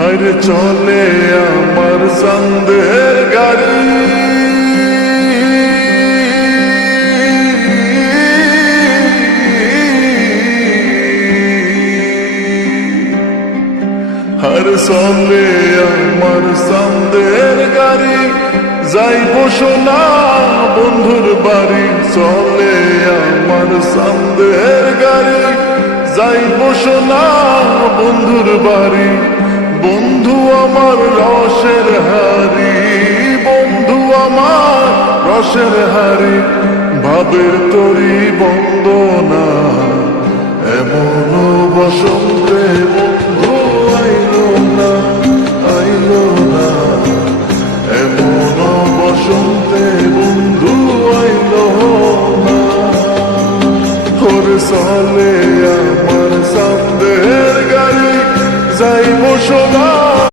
আরে চলে আমার সন্দেহের গাড়ি, আর চলে আমার সন্দেহের গাড়ি, যাইব সোনা বন্ধুর বাড়ি। চলে আমার সন্দেহের গাড়ি, যাইব সোনা বন্ধুর বাড়ি। বন্ধু আমার রসের হারি, বন্ধু আমার রসের হারি, ভাবের তরি বন্দনা এমন বসন্তে